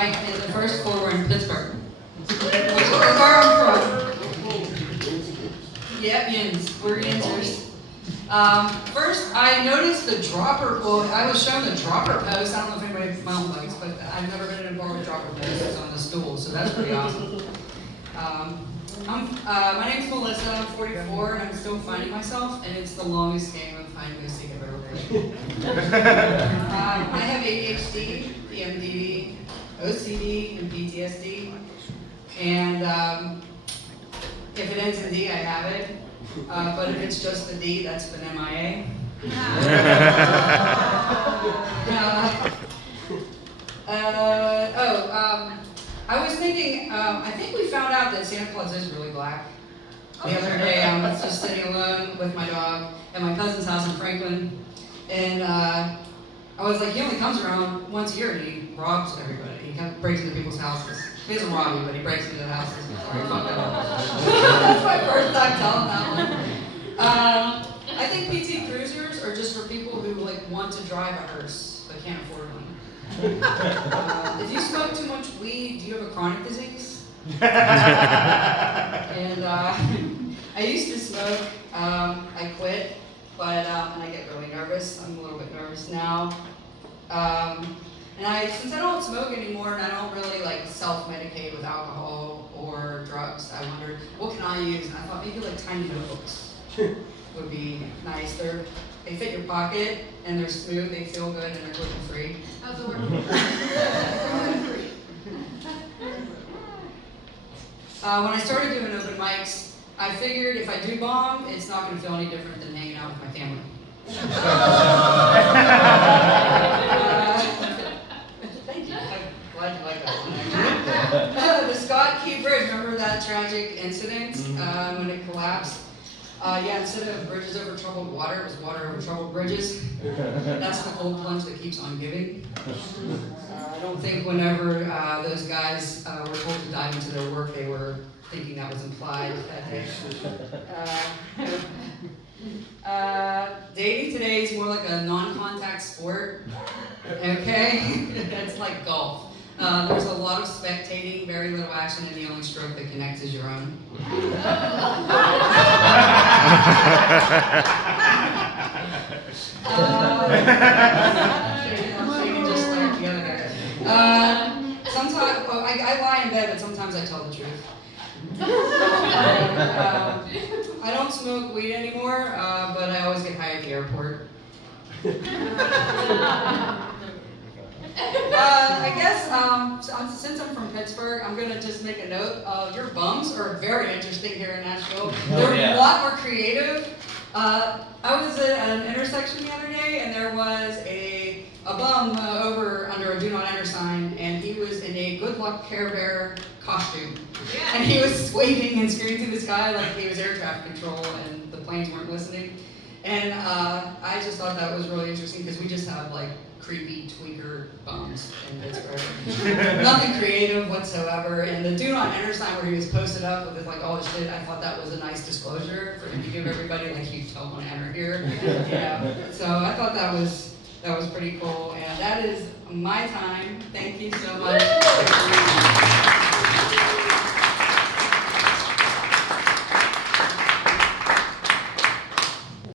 Mike, and the first four were in Pittsburgh, which is where I'm from. Yep, Yins. We're Yinsers. First, I noticed the dropper. Well, I was shown the dropper post. I don't know if anybody mountain bikes, but I've never been in a bar with dropper posts on the stool, so that's pretty awesome. My name's Melissa. I'm 44, and I'm still finding myself, and it's the longest game of hide and go seek I've ever played. I have ADHD, PMDD, OCD, and PTSD, and if it ends in D, I have it. But if it's just the D, that's been MIA. I was thinking, I think we found out that Santa Claus is really black. The other day, I was just sitting alone with my dog at my cousin's house in Franklin, and I was like, he only comes around once a year and he robs everybody. He breaks into people's houses. He doesn't rob you, but he breaks into the houses. Sorry, fuck that up. That's my first time telling that one. I think PT Cruisers are just for people who want to drive a hearse but can't afford one. If you smoke too much weed, do you have a chronic disease? And I used to smoke. I quit, but and I get really nervous. I'm a little bit nervous now. And since I don't smoke anymore and I don't really self-medicate with alcohol or drugs, I wondered, what can I use? And I thought maybe tiny notebooks would be nice. They fit your pocket and they're smooth, they feel good, and they're gluten-free. How's it work? When I started doing open mics, I figured if I do bomb, it's not going to feel any different than hanging out with my family. Thank you. I'm glad you like that one. The Scott Key Bridge, remember that tragic incident when it collapsed? Instead of bridges over troubled water, it was water over troubled bridges. That's the cold plunge that keeps on giving. I don't think whenever those guys were told to dive into their work, they were thinking that was implied that day. Dating today is more like a non-contact sport. Okay? It's like golf. There's a lot of spectating, very little action, and the only stroke that connects is your own. Just like the other guy. Sometimes, I lie in bed, but sometimes I tell the truth. I don't smoke weed anymore, but I always get high at the airport. I guess since I'm from Pittsburgh, I'm going to just make a note. Your bums are very interesting here in Nashville. They're a lot more creative. I was at an intersection the other day, and there was a bum over under a do not enter sign, and he was in a good luck Care Bear costume. Yeah. And he was waving and screaming to the sky like he was air traffic control and the planes weren't listening. And I just thought that was really interesting because we just have creepy tweaker bums in Pittsburgh. Nothing creative whatsoever. And the do not enter sign where he was posted up with all his shit, I thought that was a nice disclosure for him to give everybody, you don't want to enter here. Yeah. So I thought that was pretty cool. And that is my time. Thank you so much.